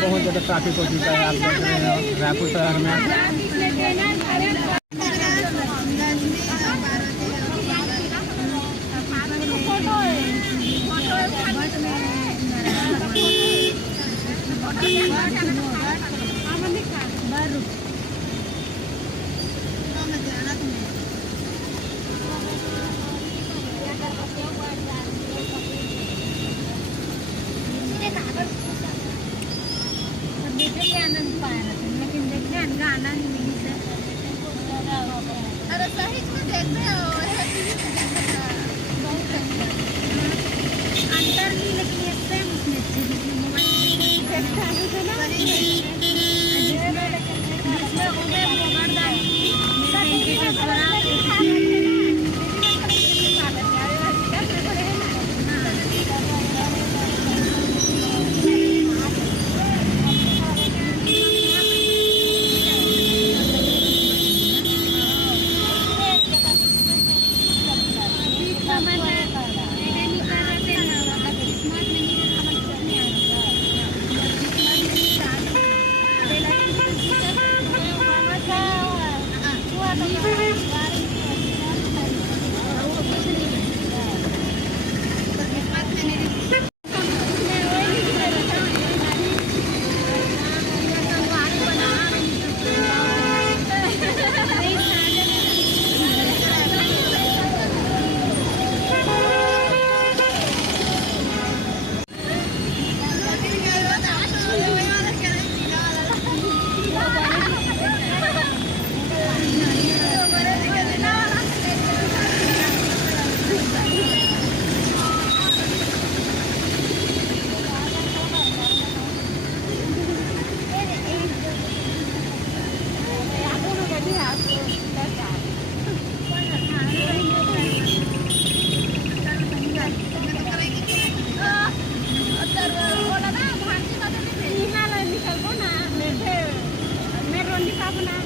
बहुत ज़्यादा ट्रैफिक हो चुका है आप देख रहे हैं रायपुर शहर में। लेकिन देखने आना नहीं मिली से अरे सही में देखते हो बहुत अंदर नहीं लेकिन एक सेम उसमें मोबाइल देखता है ना जिसमें हो गए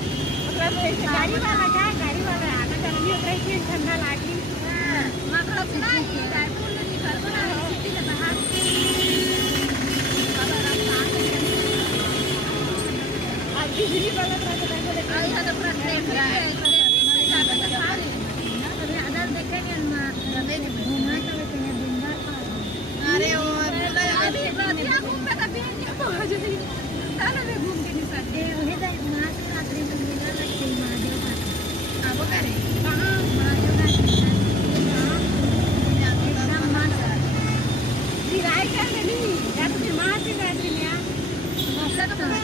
गाड़ी वाला क्या गाड़ी वाला आना चलनी होता है कि ठंडा लागी मतलब ना ये रायपुर में निकल को ना सिटी के बाहर आज बिजली वाला तो आई है तो प्रॉब्लम है ज्यादा तो सारे अभी अदर देखेंगे घूमना तो कहीं दिन भर अरे और अभी रातिया घूम पे कभी नहीं पहुंच रही ताला में घूम के नहीं सकते वही तो महाशिवरात्रि में मेला लगती है महादेव का अब करे कहां महादेव का एकदम मस्त किराए का नहीं या तो महाशिवरात्रि में मस्त तो है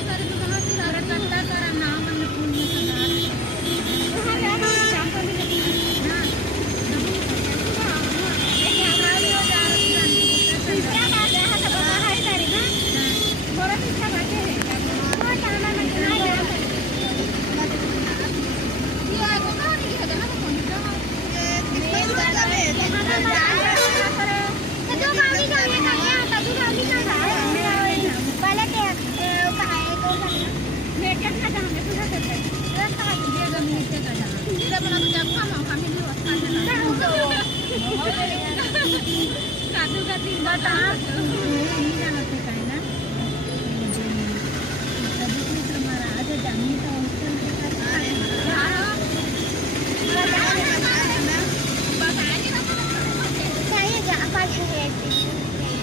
इधर तो महाशिवरात्रि करता सारा नाम हमने फूल में सजा वहां जाना चाहता नहीं ना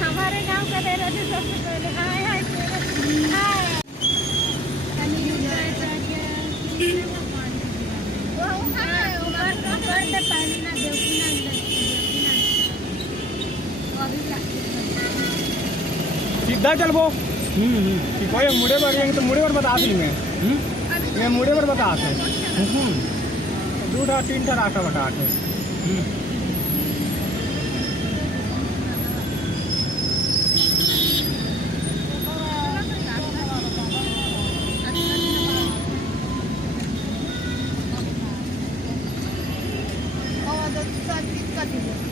हमारे गांव का सबसे पहले हाय हाय सीधा चल वो कोई मुड़े पर तो मुड़े पर बता दी मैं ये मुड़े पर बता आते 2 था 3 था रास्ता बता आते कथी